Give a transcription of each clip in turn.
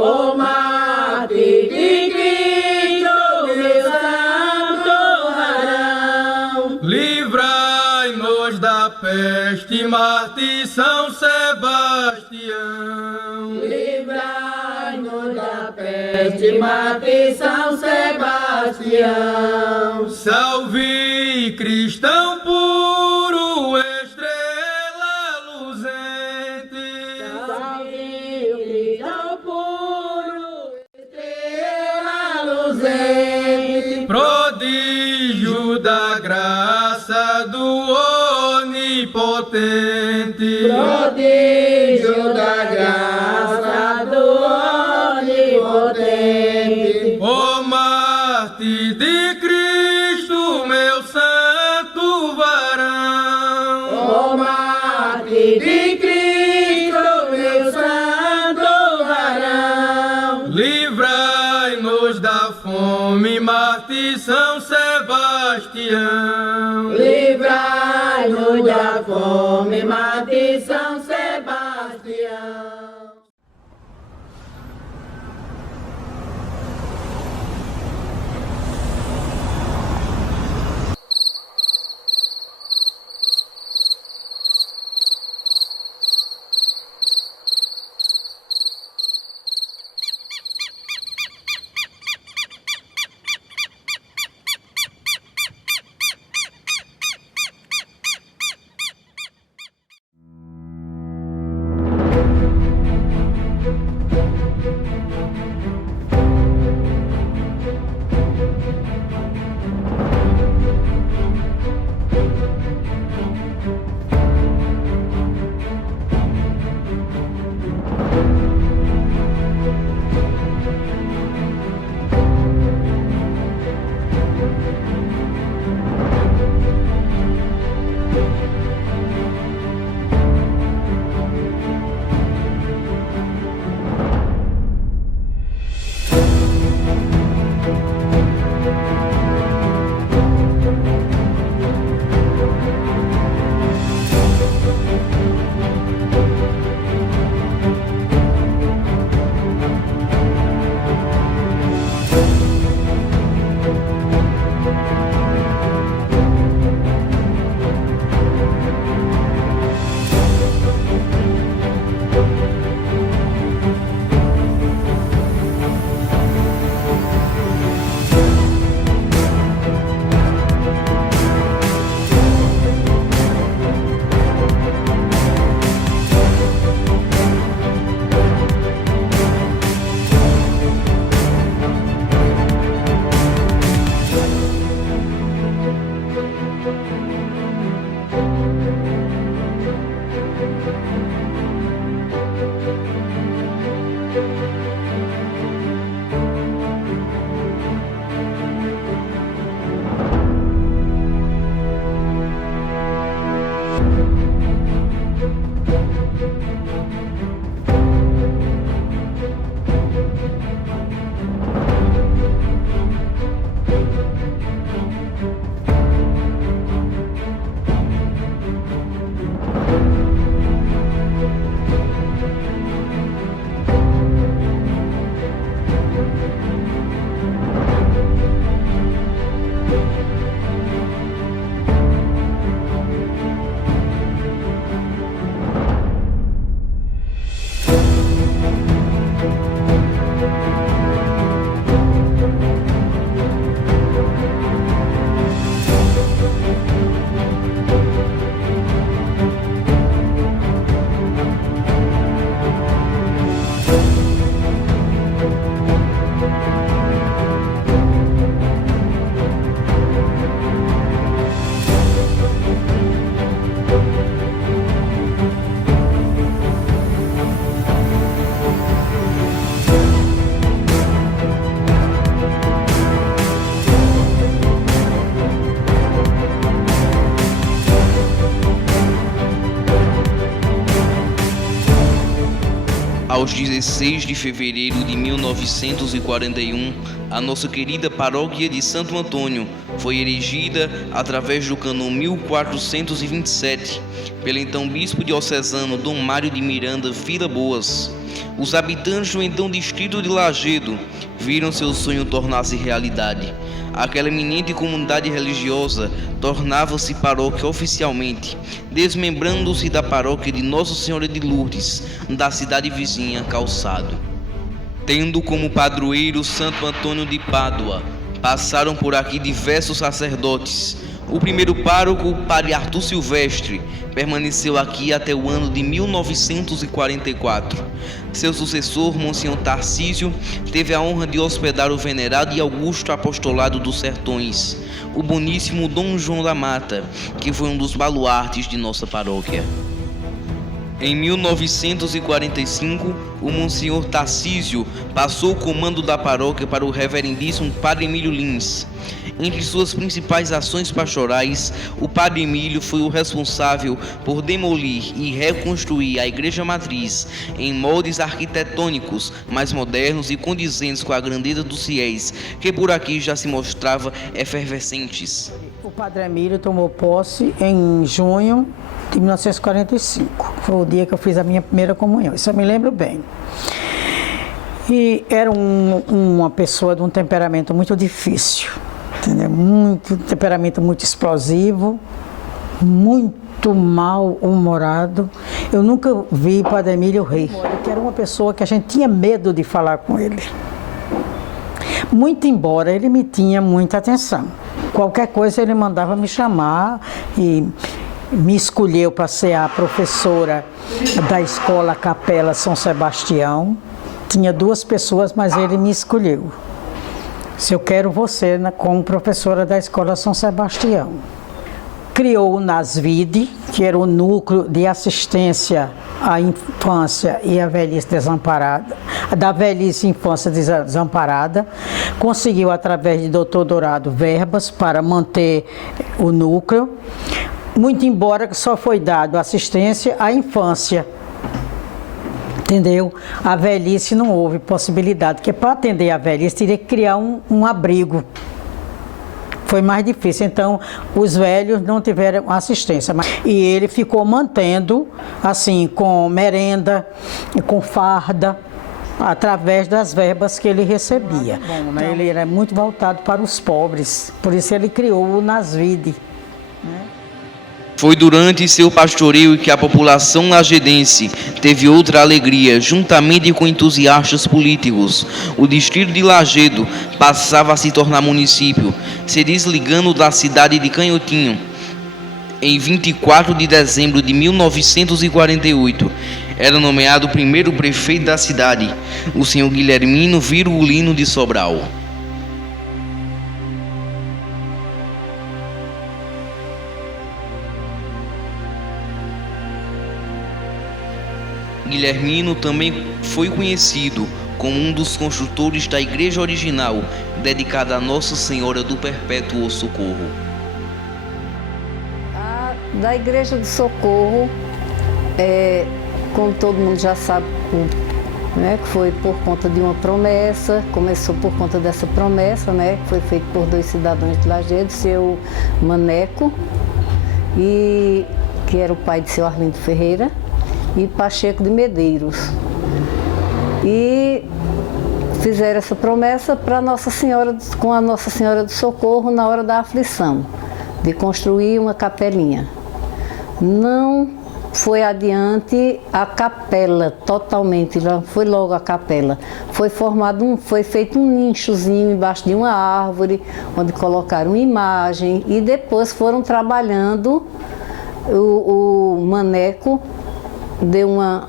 Ó mártir de Cristo, meu santo varão. Livrai-nos da peste, mártir São Sebastião. Livrai-nos da peste, mártir São Sebastião. Salve, cristão puro, estrela luzente. Salve, cristão puro, estrela luzente. Prodígio da graça do Onipotente. Prodígio da graça do Onipotente. Ó mártir de Cristo, meu santo varão. Ó mártir de Cristo, meu santo varão. Livrai-nos da fome, mártir São Sebastião. Livrai-nos da fome, mártir São Sebastião. Aos 16 de fevereiro de 1941, a nossa querida paróquia de Santo Antônio foi erigida através do cânon 1427 pelo então bispo diocesano Dom Mário de Miranda Vila Boas. Os habitantes do então distrito de Lajedo viram seu sonho tornar-se realidade. Aquela eminente comunidade religiosa tornava-se paróquia oficialmente, desmembrando-se da paróquia de Nossa Senhora de Lourdes, da cidade vizinha Calçado. Tendo como padroeiro Santo Antônio de Pádua, passaram por aqui diversos sacerdotes. O primeiro pároco, o padre Arthur Silvestre, permaneceu aqui até o ano de 1944. Seu sucessor, Monsenhor Tarcísio, teve a honra de hospedar o venerado e augusto apostolado dos sertões, o boníssimo Dom João da Mata, que foi um dos baluartes de nossa paróquia. Em 1945, o Monsenhor Tarcísio passou o comando da paróquia para o reverendíssimo Padre Emílio Lins. Entre suas principais ações pastorais, o Padre Emílio foi o responsável por demolir e reconstruir a Igreja Matriz em moldes arquitetônicos mais modernos e condizentes com a grandeza dos fiéis, que por aqui já se mostrava efervescentes. O Padre Emílio tomou posse em junho de 1945. Foi o dia que eu fiz a minha primeira comunhão, isso eu me lembro bem. E era uma pessoa de um temperamento muito difícil, entendeu? Temperamento muito explosivo, muito mal-humorado. Eu nunca vi Padre Emílio rir, que era uma pessoa que a gente tinha medo de falar com ele. Muito embora ele me tinha muita atenção. Qualquer coisa ele mandava me chamar e me escolheu para ser a professora da escola Capela São Sebastião. Tinha 2 pessoas, mas ele me escolheu. Se eu quero você como professora da escola São Sebastião. Criou o NASVIDE, que era o núcleo de assistência à infância e à velhice desamparada, da velhice e infância desamparada. Conseguiu, através de Dr. Dourado, verbas para manter o núcleo. Muito embora só foi dado assistência à infância, entendeu? A velhice não houve possibilidade, porque para atender a velhice teria que criar um abrigo. Foi mais difícil, então os velhos não tiveram assistência. E ele ficou mantendo, assim, com merenda, com farda, através das verbas que ele recebia. Bom, né? Ele era muito voltado para os pobres, por isso ele criou o NASVIDE, né? Foi durante seu pastoreio que a população lajedense teve outra alegria, juntamente com entusiastas políticos. O distrito de Lajedo passava a se tornar município, se desligando da cidade de Canhotinho. Em 24 de dezembro de 1948, era nomeado o primeiro prefeito da cidade, o senhor Guilhermino Virgulino de Sobral. Guilhermino também foi conhecido como um dos construtores da igreja original, dedicada a Nossa Senhora do Perpétuo Socorro. Da Igreja do Socorro, como todo mundo já sabe, né, que foi por conta de uma promessa, começou por conta dessa promessa, né, que foi feita por 2 cidadãos de Lajedo, seu Maneco, que era o pai de seu Arlindo Ferreira, e Pacheco de Medeiros. E fizeram essa promessa para Nossa Senhora, com a Nossa Senhora do Socorro na hora da aflição, de construir uma capelinha. Não foi adiante a capela totalmente, já foi logo a capela. Foi feito um nichozinho embaixo de uma árvore, onde colocaram uma imagem e depois foram trabalhando. O Maneco deu uma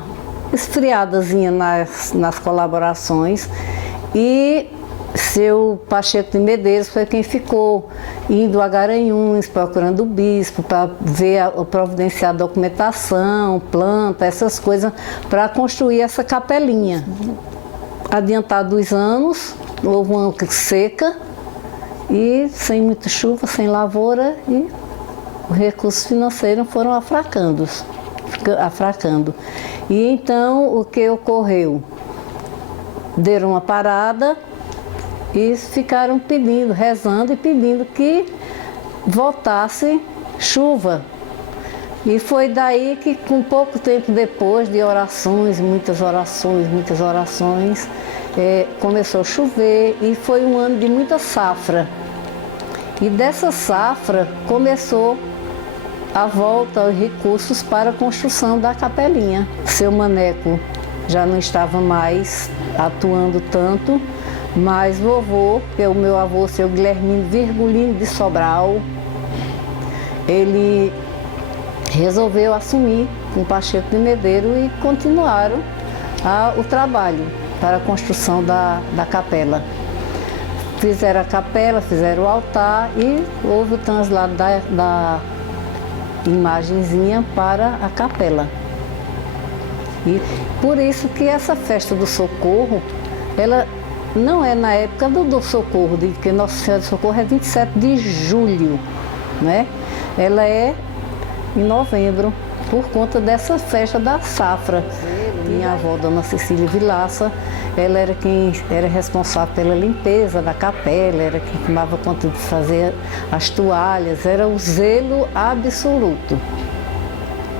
esfriadazinha nas colaborações e seu Pacheco de Medeiros foi quem ficou indo a Garanhuns, procurando o bispo para ver, providenciar documentação, planta, essas coisas, para construir essa capelinha. Adiantado os anos, houve uma seca e sem muita chuva, sem lavoura, e os recursos financeiros foram afracando. E então o que ocorreu? Deram uma parada e ficaram pedindo, rezando e pedindo que voltasse chuva. E foi daí que, com pouco tempo depois de orações, muitas orações, começou a chover e foi um ano de muita safra. E dessa safra começou a volta aos recursos para a construção da capelinha. Seu Maneco já não estava mais atuando tanto, mas vovô, que é o meu avô, seu Guilhermino Virgulino de Sobral, ele resolveu assumir com Pacheco de Medeiro e continuaram o trabalho para a construção da capela. Fizeram a capela, fizeram o altar e houve o translado da imagenzinha para a capela. E por isso que essa festa do Socorro, ela não é na época do Socorro, que Nossa Senhora do Socorro é 27 de julho, né? Ela é em novembro, por conta dessa festa da safra. Minha avó, Dona Cecília Vilaça, ela era quem era responsável pela limpeza da capela, era quem tomava conta de fazer as toalhas, era o zelo absoluto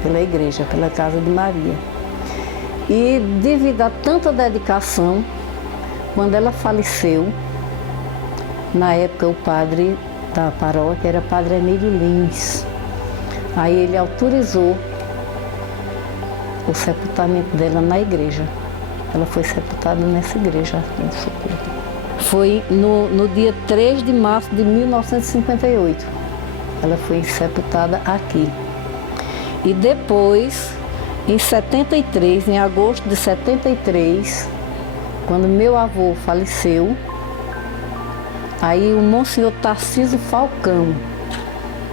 pela igreja, pela Casa de Maria. E devido a tanta dedicação, quando ela faleceu, na época o padre da paróquia era Padre Emílio Lins. Aí ele autorizou o sepultamento dela na igreja. Ela foi sepultada nessa igreja aqui de Socorro. Foi no dia 3 de março de 1958. Ela foi sepultada aqui. E depois, em 73, em agosto de 73, quando meu avô faleceu, aí o Monsenhor Tarcísio Falcão,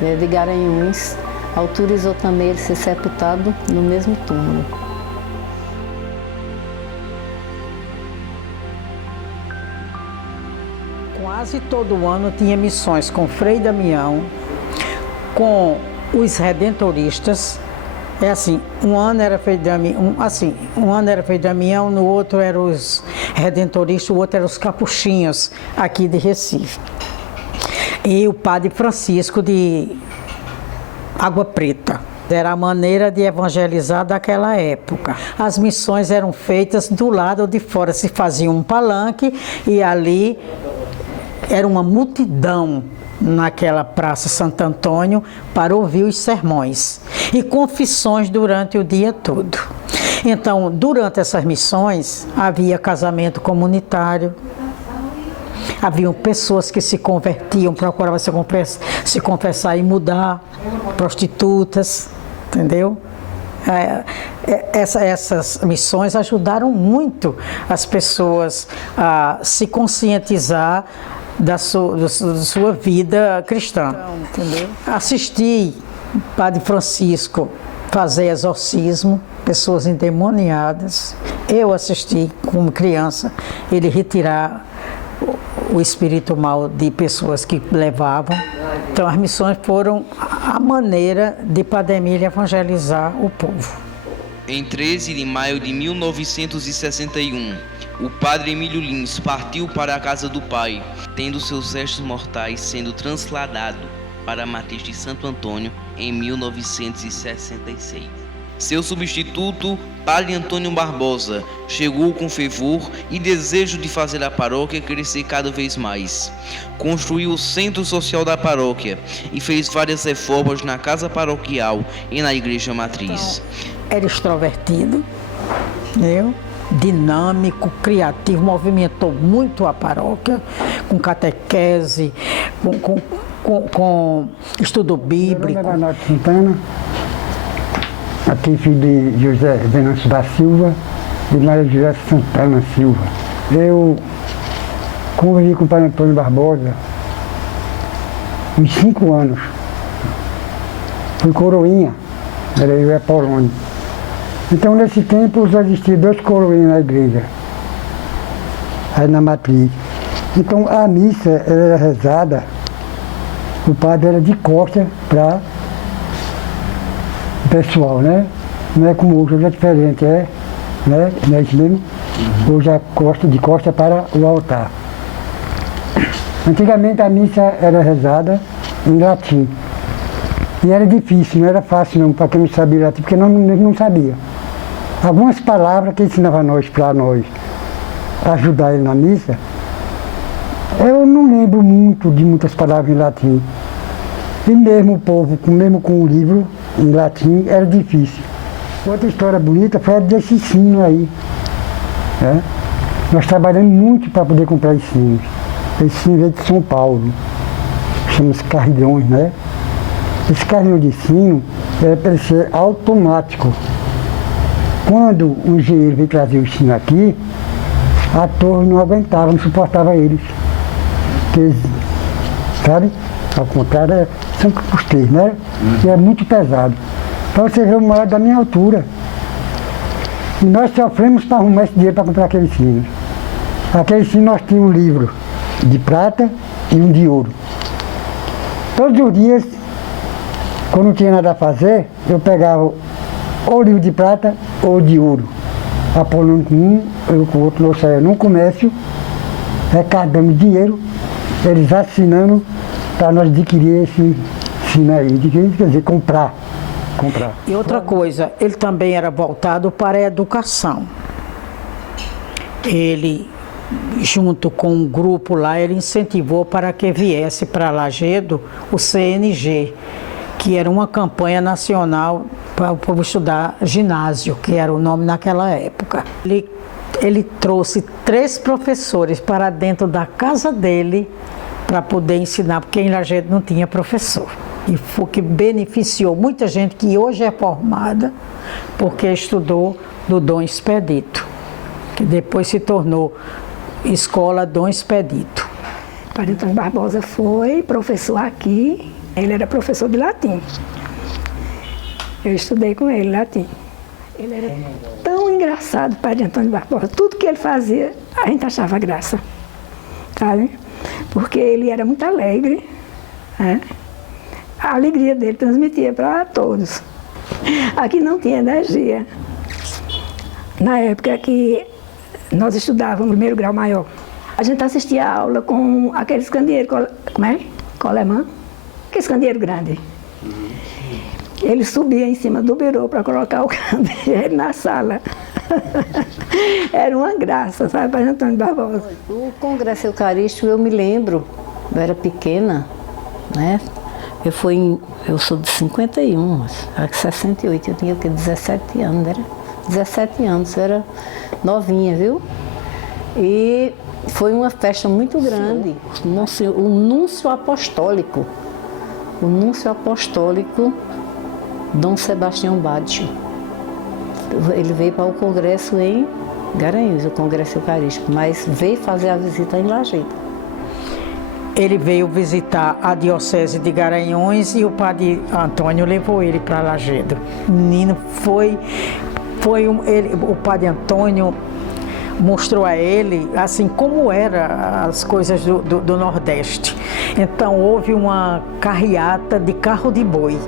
de Garanhuns, autorizou também ele ser sepultado no mesmo túmulo. Quase todo ano tinha missões com Frei Damião, com os redentoristas. É assim, um ano era Frei Damião, no outro eram os redentoristas, o outro eram os capuchinhos aqui de Recife. E o Padre Francisco de Água Preta. Era a maneira de evangelizar daquela época. As missões eram feitas do lado ou de fora, se fazia um palanque e ali era uma multidão naquela Praça Santo Antônio para ouvir os sermões e confissões durante o dia todo. Então, durante essas missões, havia casamento comunitário, haviam pessoas que se convertiam, procuravam se confessar e mudar, prostitutas, entendeu? Essas missões ajudaram muito as pessoas a se conscientizar da sua vida cristã. Entendeu? Assisti Padre Francisco fazer exorcismo, pessoas endemoniadas. Eu assisti como criança ele retirar o espírito mal de pessoas que levavam. Então as missões foram a maneira de Padre Emílio evangelizar o povo. Em 13 de maio de 1961, o Padre Emílio Lins partiu para a casa do Pai, tendo seus restos mortais sendo transladados para a matriz de Santo Antônio em 1966. Seu substituto, Padre Antônio Barbosa, chegou com fervor e desejo de fazer a paróquia crescer cada vez mais. Construiu o centro social da paróquia e fez várias reformas na casa paroquial e na igreja matriz. Era extrovertido, entendeu? Dinâmico, criativo, movimentou muito a paróquia, com catequese, com estudo bíblico. Aqui filho de José Venâncio da Silva, de Maria José Santana Silva. Eu convivi com o Padre Antônio Barbosa uns 5 anos. Fui coroinha, era eu e a Polônia. Então nesse tempo só existiam 2 coroinhas na igreja, aí na matriz. Então a missa era rezada, o padre era de costas para o pessoal, né? Não é como hoje é diferente, né? Não é isso mesmo? Hoje é de costa para o altar. Antigamente a missa era rezada em latim. E era difícil, não era fácil não, para quem não sabia latim, porque não sabia. Algumas palavras que ensinava para nós ajudar ele na missa, eu não lembro muito de muitas palavras em latim. E mesmo o povo, mesmo com o livro em latim, era difícil. Outra história bonita foi a desse ensino aí. Né? Nós trabalhamos muito para poder comprar esse sino. Esse sino veio de São Paulo, chama-se carrilhões, né? Esse carrilhão de sino era para ser automático. Quando o engenheiro veio trazer o sino aqui, a torre não aguentava, não suportava eles. Porque, sabe? Ao contrário, são costeiros, né? E é muito pesado. Para você ver o maior da minha altura. E nós sofremos para arrumar esse dinheiro para comprar aquele sino. Aquele sino nós tínhamos um livro de prata e um de ouro. Todos os dias, quando não tinha nada a fazer, eu pegava ou o livro de prata ou de ouro. Apoiando com um, eu com o outro, nós saímos num comércio, arrecadando dinheiro, eles assinando para nós adquirir esse sino aí. Adquirir, quer dizer, comprar. E outra coisa, ele também era voltado para a educação. Ele, junto com um grupo lá, ele incentivou para que viesse para Lajedo o CNG, que era uma campanha nacional para o povo estudar ginásio, que era o nome naquela época. Ele trouxe 3 professores para dentro da casa dele para poder ensinar, porque em Lajedo não tinha professor. E foi que beneficiou muita gente que hoje é formada porque estudou no Dom Expedito, que depois se tornou Escola Dom Expedito. Padre Antônio Barbosa foi professor aqui, ele era professor de latim. Eu estudei com ele latim. Ele era tão engraçado, Padre Antônio Barbosa. Tudo que ele fazia, a gente achava graça, sabe? Porque ele era muito alegre, né? A alegria dele transmitia para todos. Aqui não tinha energia. Na época que nós estudávamos no primeiro grau maior, a gente assistia a aula com aqueles candeeiros, como é? Colemã? Aqueles candeeiros grandes. Ele subia em cima do birô para colocar o candeeiro na sala. Era uma graça, sabe, Padre Antônio Barbosa. O Congresso Eucarístico, eu me lembro, eu era pequena, né? Eu sou de 51, era 68, eu tinha o quê? 17 anos, era 17 anos, eu era novinha, viu? E foi uma festa muito grande, o Núncio Apostólico, Dom Sebastião Baggio. Ele veio para o congresso em Garanhuns, o Congresso Eucarístico, mas veio fazer a visita em Lajedo. Ele veio visitar a diocese de Garanhuns e o padre Antônio levou ele para Lajedo. Menino, o padre Antônio mostrou a ele assim como eram as coisas do Nordeste. Então houve uma carreata de carro de boi,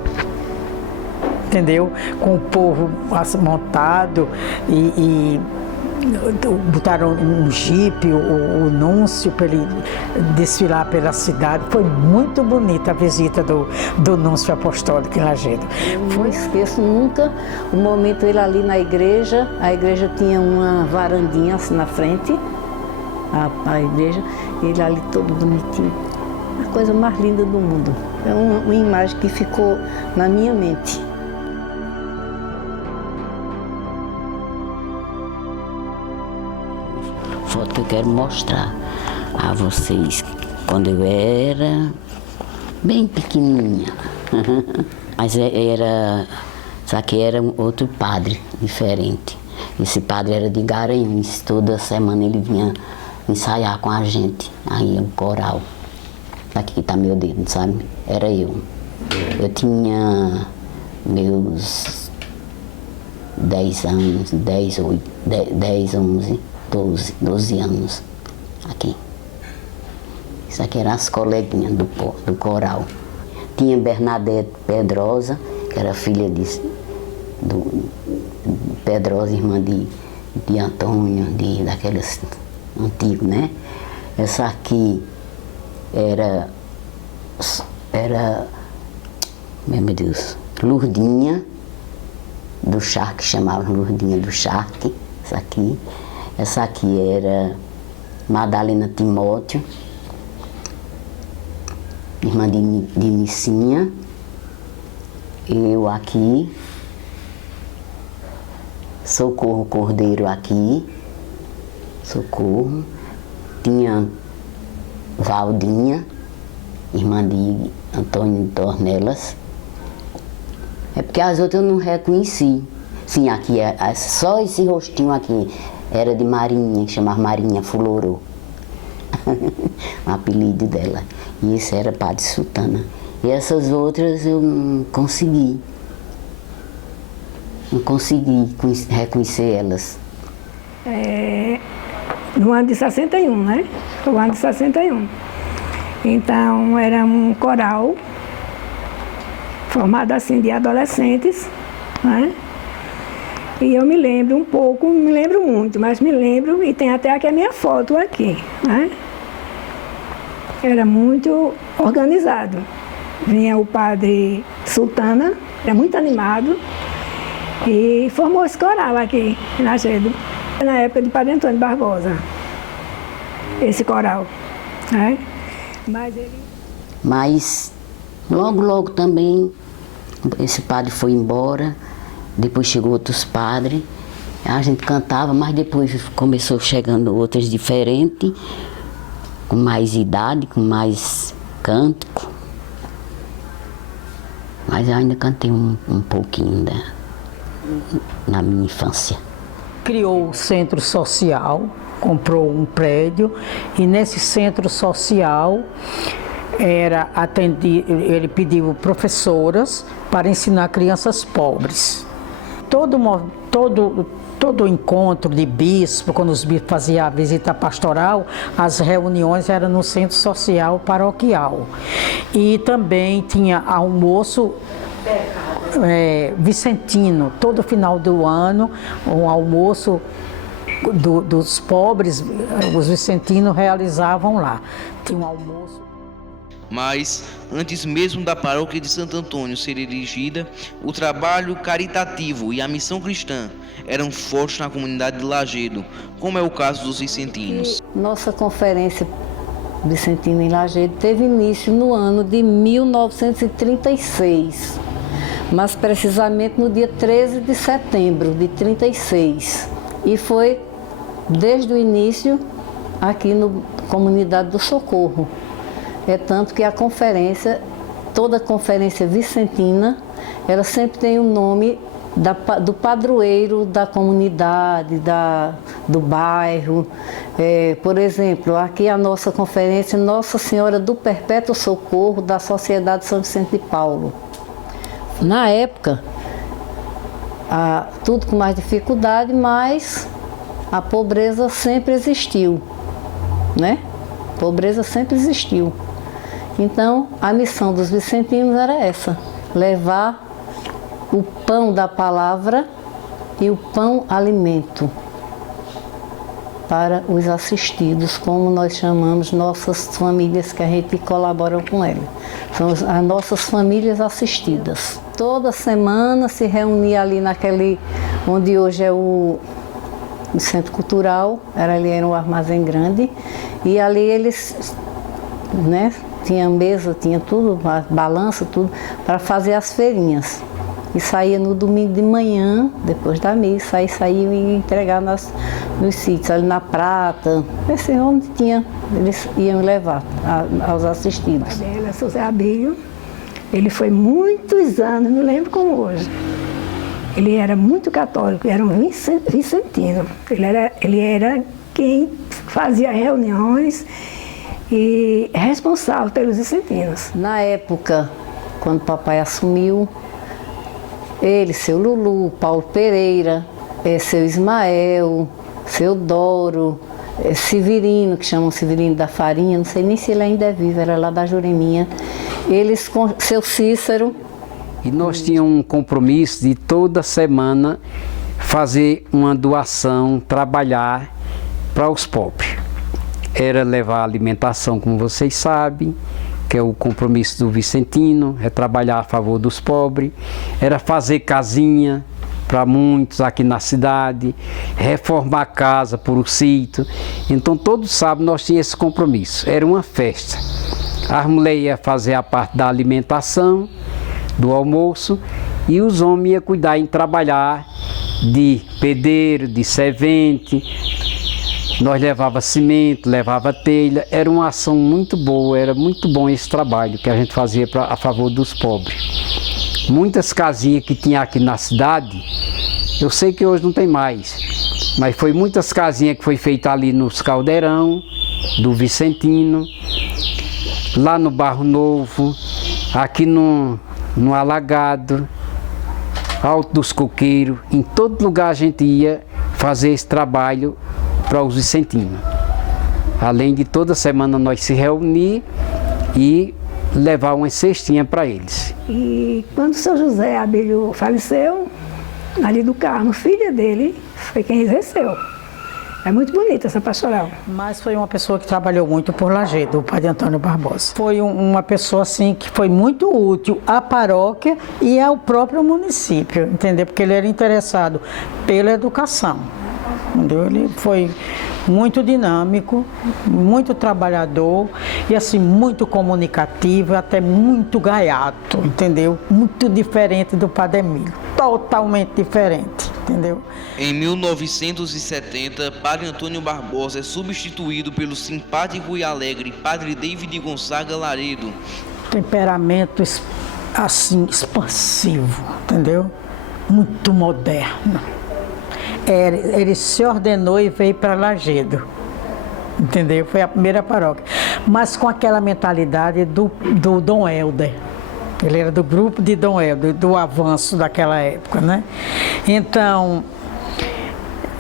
entendeu? Com o povo montado e botaram um jipe, o Núncio, para ele desfilar pela cidade. Foi muito bonita a visita do Núncio Apostólico em Lajedo. Não esqueço nunca o momento ele ali na igreja. A igreja tinha uma varandinha assim na frente, a igreja, ele ali todo bonitinho. A coisa mais linda do mundo. É uma imagem que ficou na minha mente. Foto que eu quero mostrar a vocês quando eu era bem pequenininha. Mas só que era outro padre diferente. Esse padre era de Garanhuns, toda semana ele vinha ensaiar com a gente, aí o coral. Aqui está meu dedo, sabe? Era eu. Eu tinha meus 10 anos, 10, 11, 12 anos aqui. Isso aqui eram as coleguinhas do coral. Tinha Bernadette Pedrosa, que era filha do Pedrosa, irmã de Antônio, daqueles antigos, né? Essa aqui era, meu Deus, Lourdinha do Charque, chamavam Lourdinha do Charque, essa aqui. Essa aqui era Madalena Timóteo, irmã de Nicinha. Eu aqui, Socorro Cordeiro aqui, Socorro. Tinha Valdinha, irmã de Antônio Dornelas. É porque as outras eu não reconheci. Sim, aqui, só esse rostinho aqui era de Marinha, que chamava Marinha Fulorô. O apelido dela. E esse era Padre Sultana. E essas outras eu não consegui. Não consegui reconhecer elas. No ano de 61, né? Foi o ano de 61. Então, era um coral formado assim de adolescentes, né? E eu me lembro um pouco, não me lembro muito, mas me lembro, e tem até aqui a minha foto aqui, né? Era muito organizado. Vinha o Padre Sultana, era muito animado, e formou esse coral aqui, em Lajedo, na época de Padre Antônio Barbosa, esse coral, né? Mas logo também esse padre foi embora, depois chegou outros padres, a gente cantava, mas depois começou chegando outras diferentes, com mais idade, com mais cântico. Mas eu ainda cantei um pouquinho na minha infância. Criou o centro social, comprou um prédio e nesse centro social ele pediu professoras para ensinar crianças pobres. Todo encontro de bispo, quando os bispos faziam a visita pastoral, as reuniões eram no centro social paroquial. E também tinha almoço vicentino, todo final do ano, um almoço dos pobres, os vicentinos realizavam lá. Tinha um almoço. Mas, antes mesmo da paróquia de Santo Antônio ser erigida, o trabalho caritativo e a missão cristã eram fortes na comunidade de Lajedo, como é o caso dos vicentinos. Nossa conferência vicentina em Lajedo teve início no ano de 1936, mas precisamente no dia 13 de setembro de 36. E foi desde o início aqui na comunidade do Socorro. É tanto que a conferência, toda conferência vicentina, ela sempre tem o nome do padroeiro da comunidade, do bairro. Por exemplo, aqui a nossa conferência, Nossa Senhora do Perpétuo Socorro da Sociedade São Vicente de Paulo. Na época, tudo com mais dificuldade, mas a pobreza sempre existiu, né? A pobreza sempre existiu. Então, a missão dos vicentinos era essa, levar o pão da palavra e o pão alimento para os assistidos, como nós chamamos nossas famílias que a gente colabora com elas. São as nossas famílias assistidas. Toda semana se reunia ali onde hoje é o Centro Cultural, era o Armazém Grande, e ali eles, né, tinha mesa, tinha tudo, balança, tudo, para fazer as feirinhas. E saía no domingo de manhã, depois da missa, aí saíam e entregar nos sítios, ali na Prata, onde tinha, eles iam levar aos assistidos. O pai dela, José Abílio, ele foi muitos anos, não lembro como hoje. Ele era muito católico, era um vicentino. Ele era quem fazia reuniões e responsável pelos vicentinos. Na época, quando o papai assumiu, ele, seu Lulu, Paulo Pereira, seu Ismael, seu Doro, Severino, que chamam Severino da Farinha, não sei nem se ele ainda é vivo, era lá da Jureminha. Eles com seu Cícero, E nós tínhamos um compromisso de toda semana fazer uma doação, trabalhar para os pobres. Era levar alimentação, como vocês sabem, que é o compromisso do Vicentino, é trabalhar a favor dos pobres, era fazer casinha para muitos aqui na cidade, reformar a casa por um sítio. Então todo sábado nós tínhamos esse compromisso, era uma festa. As mulheres iam fazer a parte da alimentação, do almoço, e os homens iam cuidar em trabalhar de pedreiro, de servente. Nós levava cimento, levava telha, era uma ação muito boa, era muito bom esse trabalho que a gente fazia a favor dos pobres. Muitas casinhas que tinha aqui na cidade, eu sei que hoje não tem mais, mas foi muitas casinhas que foi feita ali nos Caldeirão, do Vicentino, lá no Barro Novo, aqui no Alagado, Alto dos Coqueiros, em todo lugar a gente ia fazer esse trabalho para os vicentinos. Além de toda semana nós se reunir e levar uma cestinha para eles. E quando o seu José Abílio faleceu, ali do Carmo, filha dele foi quem exerceu. É muito bonita essa pastoral. Mas foi uma pessoa que trabalhou muito por Lajedo, o padre Antônio Barbosa. Foi uma pessoa assim que foi muito útil à paróquia e ao próprio município, entendeu? Porque ele era interessado pela educação. Entendeu? Ele foi muito dinâmico, muito trabalhador e assim muito comunicativo, até muito gaiato, entendeu? Muito diferente do Padre Emílio, totalmente diferente, entendeu? Em 1970, Padre Antônio Barbosa é substituído pelo simpático e alegre Padre David Gonzaga Laredo. Temperamento assim expansivo, entendeu? Muito moderno. Ele se ordenou e veio para Lajedo, entendeu? Foi a primeira paróquia, mas com aquela mentalidade do Dom Helder. Ele era do grupo de Dom Helder, do avanço daquela época, né? Então,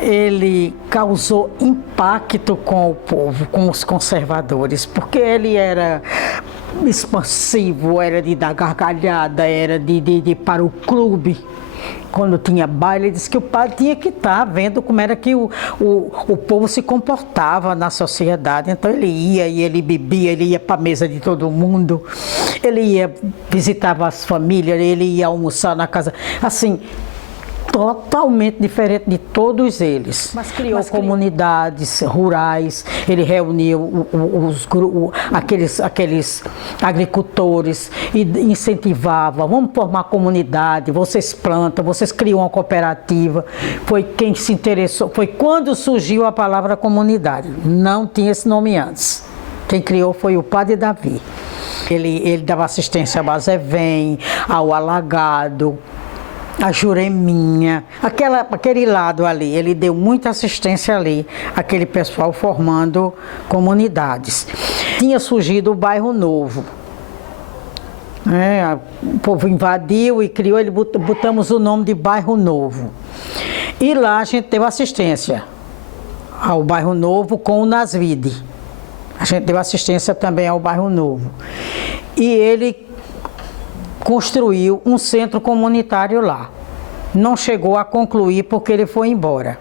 ele causou impacto com o povo, com os conservadores, porque ele era expansivo, era de dar gargalhada, era de ir para o clube. Quando tinha baile, ele disse que o padre tinha que estar vendo como era que o povo se comportava na sociedade. Então ele ia e ele bebia, ele ia para a mesa de todo mundo, ele ia, visitava as famílias, ele ia almoçar na casa, assim, totalmente diferente de todos eles. Mas criou comunidades rurais, ele reuniu aqueles agricultores e incentivava, vamos formar comunidade, vocês plantam, vocês criam uma cooperativa. Foi quem se interessou, foi quando surgiu a palavra comunidade, não tinha esse nome antes. Quem criou foi o Padre Davi. Ele dava assistência a Bazevém, ao Alagado, a Jureminha, aquele lado ali, ele deu muita assistência ali, aquele pessoal formando comunidades. Tinha surgido o Bairro Novo, o povo invadiu e criou, botamos o nome de Bairro Novo. E lá a gente deu assistência ao Bairro Novo com o Nasvide. A gente deu assistência também ao Bairro Novo. E ele construiu um centro comunitário lá. Não chegou a concluir porque ele foi embora.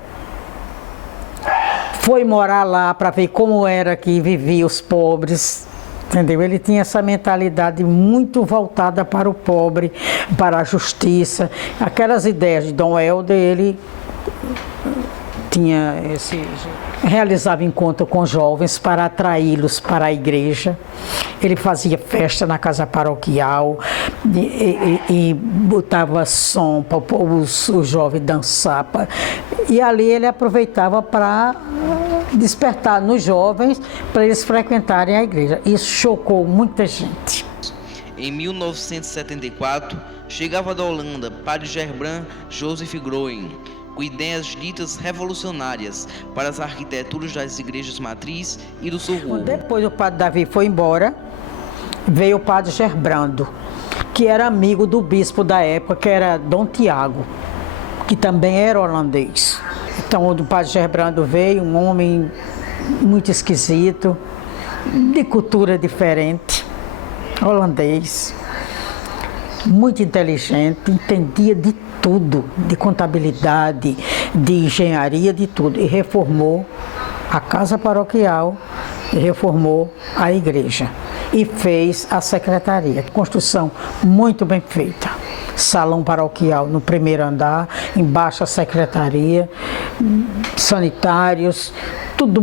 Foi morar lá para ver como era que viviam os pobres, entendeu? Ele tinha essa mentalidade muito voltada para o pobre, para a justiça. Aquelas ideias de Dom Helder, ele tinha realizava encontro com jovens para atraí-los para a igreja. Ele fazia festa na casa paroquial e botava som para os jovens dançar. E ali ele aproveitava para despertar nos jovens para eles frequentarem a igreja. Isso chocou muita gente. Em 1974, chegava da Holanda Padre Gerbrand Joseph Groen, com ideias ditas revolucionárias para as arquiteturas das igrejas matriz e do Socorro. Depois o Padre Davi foi embora, veio o Padre Gerbrando, que era amigo do bispo da época, que era Dom Tiago, que também era holandês. Então o Padre Gerbrando veio, um homem muito esquisito, de cultura diferente, holandês. muito inteligente, entendia de tudo, de contabilidade, de engenharia, de tudo, e reformou a casa paroquial, e reformou a igreja e fez a secretaria. Construção muito bem feita. Salão paroquial no primeiro andar, embaixo a secretaria, sanitários, tudo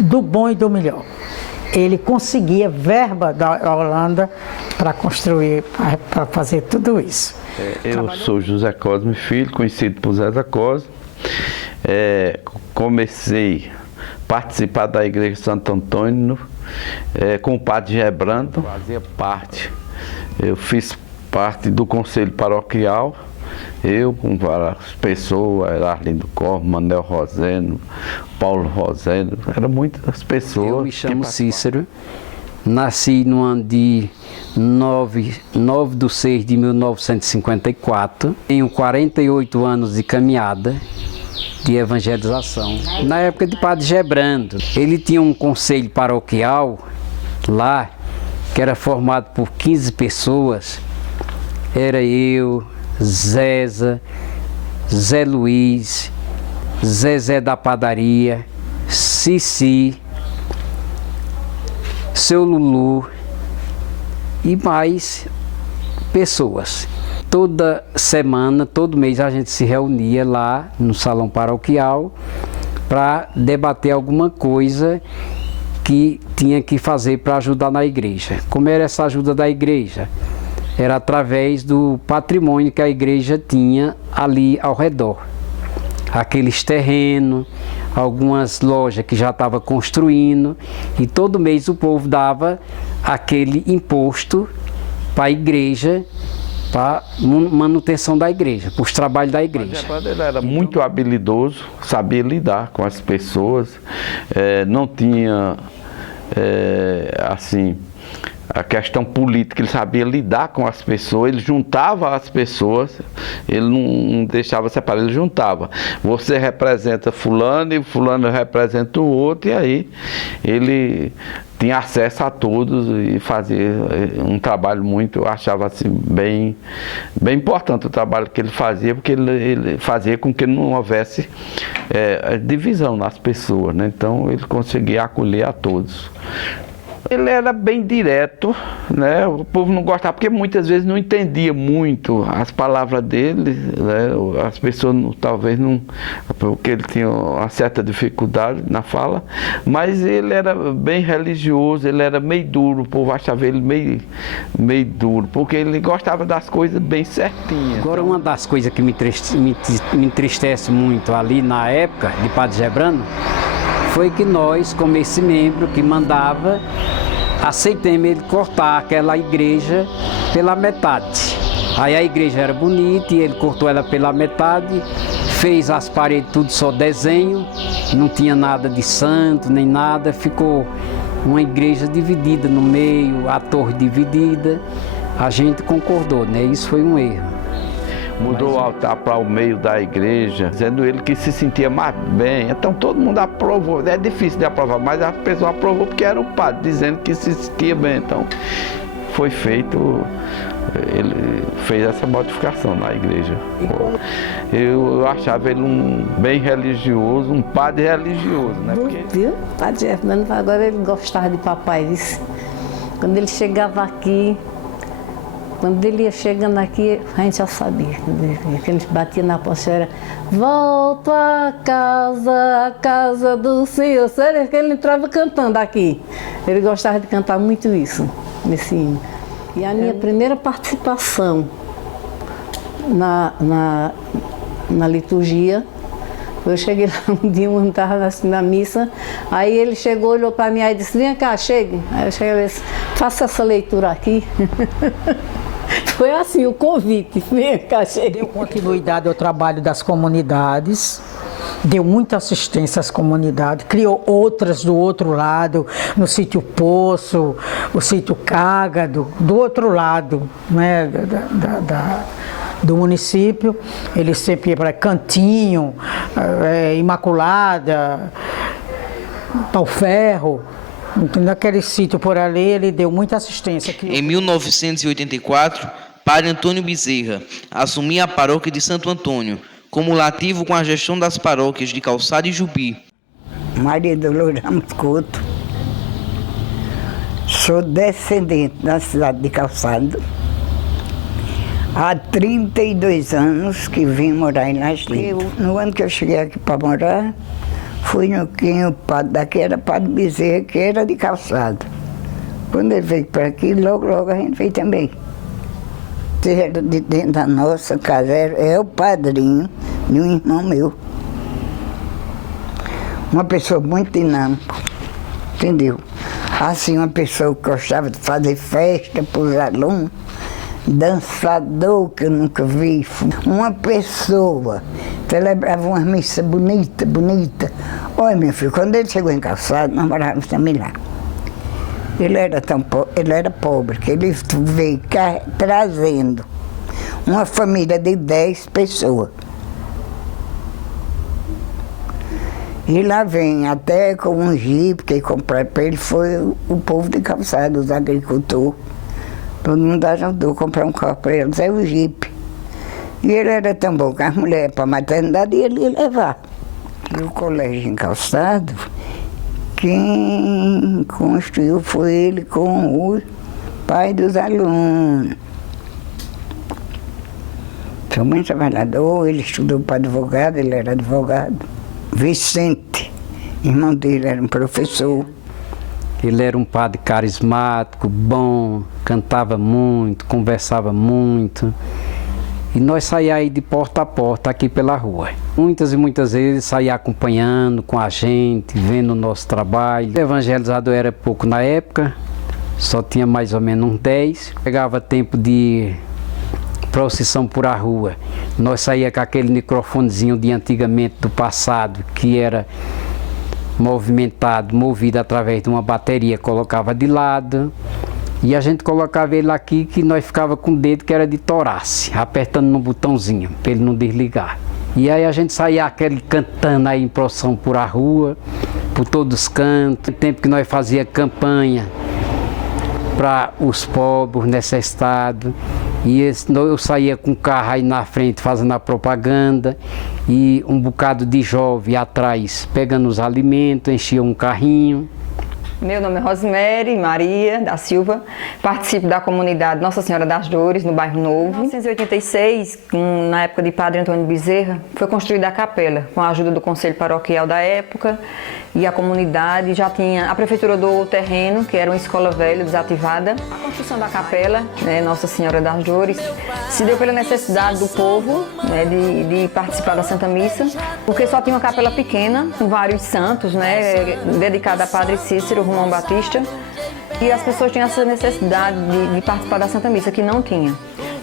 do bom e do melhor. Ele conseguia verba da Holanda para construir, para fazer tudo isso. Eu sou José Cosme Filho, conhecido por Zé da Cosme. Comecei a participar da Igreja Santo Antônio com o padre Gebrando. Fazia parte, eu fiz parte do Conselho Paroquial, eu com várias pessoas, Arlindo Corvo, Manuel Roseno, Paulo Roseno, eram muitas pessoas. Eu me chamo Cícero, nasci no ano de 9 de 6 de 1954, tenho 48 anos de caminhada, de evangelização. Na época de Padre Gebrando, ele tinha um conselho paroquial lá, que era formado por 15 pessoas, era eu, Zéza, Zé Luiz, Zezé da Padaria, Cici, Seu Lulu e mais pessoas. Toda semana, todo mês a gente se reunia lá no salão paroquial para debater alguma coisa que tinha que fazer para ajudar na igreja. Como era essa ajuda da igreja? Era através do patrimônio que a igreja tinha ali ao redor. Aqueles terrenos, algumas lojas que já estavam construindo, e todo mês o povo dava aquele imposto para a igreja, para manutenção da igreja, para os trabalhos da igreja. Ele era muito habilidoso, sabia lidar com as pessoas, não tinha, assim, a questão política, ele sabia lidar com as pessoas, ele juntava as pessoas, ele não deixava separar, ele juntava. Você representa fulano e fulano representa o outro, e aí ele tinha acesso a todos e fazia um trabalho muito, eu achava assim, bem importante o trabalho que ele fazia, porque ele fazia com que não houvesse divisão nas pessoas, né? Então ele conseguia acolher a todos. Ele era bem direto, né? O povo não gostava, porque muitas vezes não entendia muito as palavras dele, né? As pessoas talvez não, porque ele tinha uma certa dificuldade na fala, mas ele era bem religioso, ele era meio duro, o povo achava ele meio duro, porque ele gostava das coisas bem certinhas. Agora, uma das coisas que me entristece muito ali na época de Padre Gebrando foi que nós, como esse membro que mandava, aceitamos ele cortar aquela igreja pela metade. Aí a igreja era bonita e ele cortou ela pela metade, fez as paredes tudo só desenho, não tinha nada de santo nem nada, ficou uma igreja dividida no meio, a torre dividida. A gente concordou, né? Isso foi um erro. Mudou o altar para o meio da igreja, dizendo ele que se sentia mais bem. Então todo mundo aprovou. É difícil de aprovar, mas a pessoa aprovou porque era o padre, dizendo que se sentia bem. Então foi feito, ele fez essa modificação na igreja. Eu achava ele bem religioso, um padre religioso, né? Viu? Padre Germano, agora ele gostava de papai, disse. Quando ele chegava aqui, quando ele ia chegando aqui, a gente já sabia. Que ele batia na porta, era volto à casa do Senhor. Sério, que ele entrava cantando aqui. Ele gostava de cantar muito isso, nesse hino. E a minha primeira participação na liturgia, eu cheguei lá um dia, eu estava na missa, aí ele chegou, olhou para mim e disse, vem cá, chegue. Aí eu cheguei e disse, faça essa leitura aqui. Foi assim o convite, vem cá, chegue. Deu continuidade ao trabalho das comunidades, deu muita assistência às comunidades, criou outras do outro lado, no sítio Poço, o sítio Cágado, do outro lado, né, do município. Ele sempre ia para Cantinho, Imaculada, Pau Ferro. Naquele sítio por ali, ele deu muita assistência. Em 1984, Padre Antônio Bezerra assumia a paróquia de Santo Antônio, cumulativo com a gestão das paróquias de Calçada e Jupi. Maria Dolores Ramos Couto. Sou descendente da cidade de Calçado. Há 32 anos que vim morar em Las Limpas. No ano que eu cheguei aqui para morar, fui no quem o padre daqui era Padre Bezerra, que era de Calçado. Quando ele veio para aqui, logo a gente veio também. Era de dentro da nossa casa, é o padrinho de um irmão meu. Uma pessoa muito dinâmica, entendeu? Assim, uma pessoa que gostava de fazer festa para os alunos, dançador que eu nunca vi. Uma pessoa celebrava uma missa bonita. Olha, meu filho, quando ele chegou em Calçado, nós morávamos também lá. Ele era pobre, que ele veio cá trazendo uma família de 10 pessoas. E lá vem, até com um jipe que compraram para ele, foi o povo de Calçado, os agricultores. Todo mundo ajudou a comprar um carro para eles, é o jipe. E ele era tão bom que as mulheres para a maternidade ele ia levar. E o colégio em Calçado, quem construiu foi ele com o pai dos alunos. Foi muito trabalhador, ele estudou para advogado, ele era advogado. Vicente, irmão dele, era um professor. Ele era um padre carismático, bom, cantava muito, conversava muito. E nós saíamos aí de porta a porta aqui pela rua. Muitas e muitas vezes saía acompanhando com a gente, vendo o nosso trabalho. O evangelizador era pouco na época, só tinha mais ou menos uns 10. Pegava tempo de procissão por a rua. Nós saía com aquele microfonezinho de antigamente, do passado, que era movido através de uma bateria, colocava de lado. E a gente colocava ele aqui, que nós ficava com o dedo que era de torace, apertando no botãozinho, para ele não desligar. E aí a gente saía aquele cantando aí em procissão por a rua, por todos os cantos. No tempo que nós fazia campanha para os pobres, necessitados. E eu saía com o carro aí na frente fazendo a propaganda e um bocado de jovem atrás pegando os alimentos, enchia um carrinho. Meu nome é Rosemary Maria da Silva, participo da comunidade Nossa Senhora das Dores, no bairro Novo. Em 1986, na época de Padre Antônio Bezerra, foi construída a capela, com a ajuda do Conselho Paroquial da época, e a comunidade já tinha, a prefeitura doou o terreno, que era uma escola velha, desativada. A construção da capela, Nossa Senhora das Dores, se deu pela necessidade do povo, de participar da Santa Missa, porque só tinha uma capela pequena, com vários santos, dedicada a Padre Cícero Romão Batista, e as pessoas tinham essa necessidade de participar da Santa Missa, que não tinha.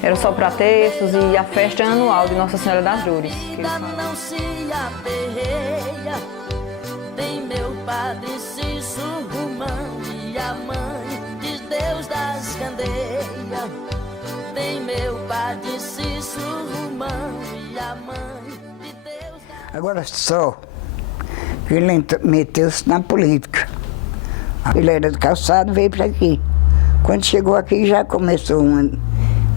Era só para terços e a festa anual de Nossa Senhora das Dores. Não se aperreia, tem meu Padre Cícero Romão e a mãe de Deus das Candeias. Tem meu Padre Cícero Romão e a mãe de Deus das... Agora só, ele meteu-se na política. Ele era de Calçado, veio para aqui. Quando chegou aqui já começou uma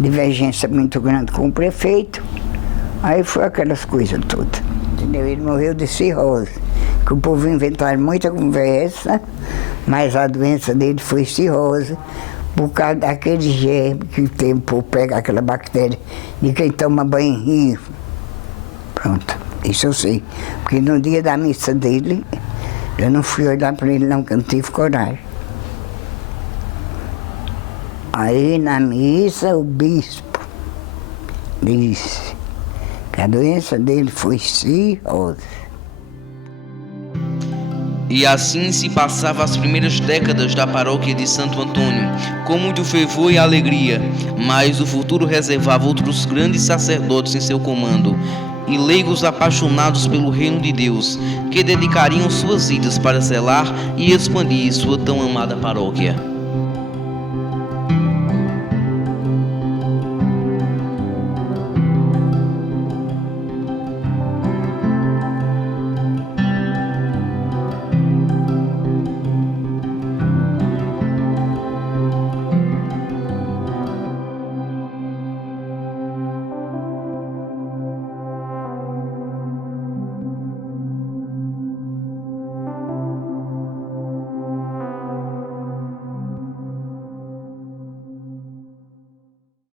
divergência muito grande com o prefeito. Aí foi aquelas coisas todas, entendeu? Ele morreu de cirrose, que o povo inventaram muita conversa, mas a doença dele foi cirrose, por causa daquele germe que tem, o povo pega aquela bactéria de quem toma banho em rio. Pronto, isso eu sei. Porque no dia da missa dele, eu não fui olhar para ele não, que eu não tive coragem. Aí na missa o bispo disse que a doença dele foi cirrose. E assim se passava as primeiras décadas da paróquia de Santo Antônio, com muito fervor e alegria, mas o futuro reservava outros grandes sacerdotes em seu comando, e leigos apaixonados pelo reino de Deus, que dedicariam suas vidas para zelar e expandir sua tão amada paróquia.